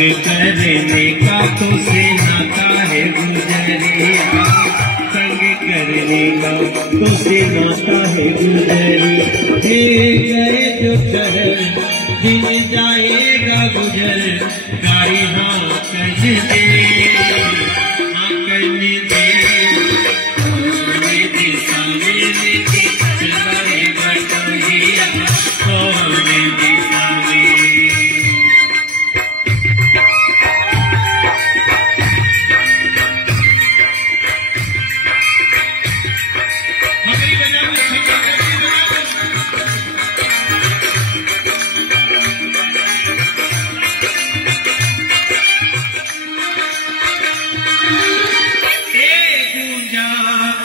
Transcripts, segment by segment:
करने का तो से नाता है गुजरिया, संग करने का तो से नाता है गुजरिया। ये गए जो शहर दिन जाएगा गुजर, गाड़ी हाँ कर दे हाँ करने दे दिशा में चलाए बटोहिया कौन दिशा में।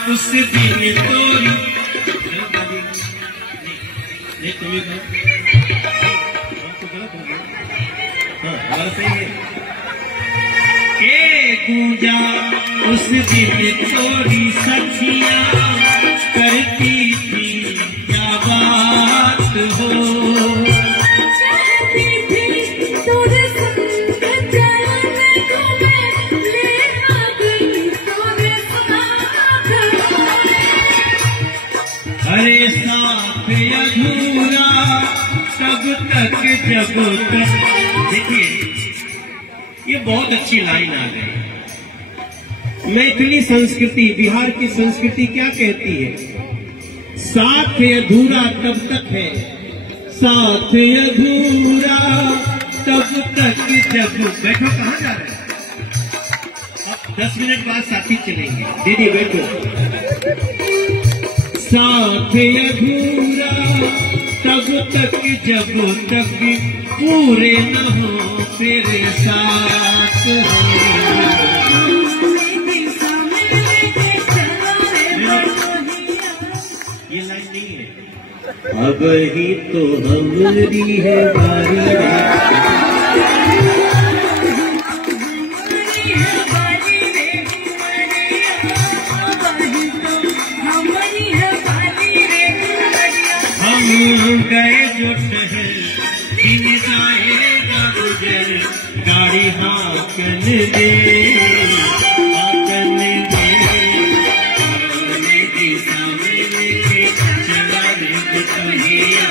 उस दिन तोरी गूंजा उस दिन तोरी सखियां करती थी क्या बात हो। अरे साथ अधूरा तब तक जब तक। देखिए ये बहुत अच्छी लाइन आ गई। मैथिली संस्कृति, बिहार की संस्कृति क्या कहती है? साथ अधूरा तब तक है, साथ अधूरा तब तक जब। बैठो, कहाँ जा रहे हैं? अब 10 मिनट बाद साथी चलेंगे। दीदी बैठो। साथ अधूरा तब तक जब तक पूरे न हो तेरे साथ हो। ये लाइन नहीं है। अब ही तो हमारी है बारी गए जो शहर दिन जाएगा गुजर, गाड़ी हाकन दे हाकन दे दिशा में चला रे बटोहिया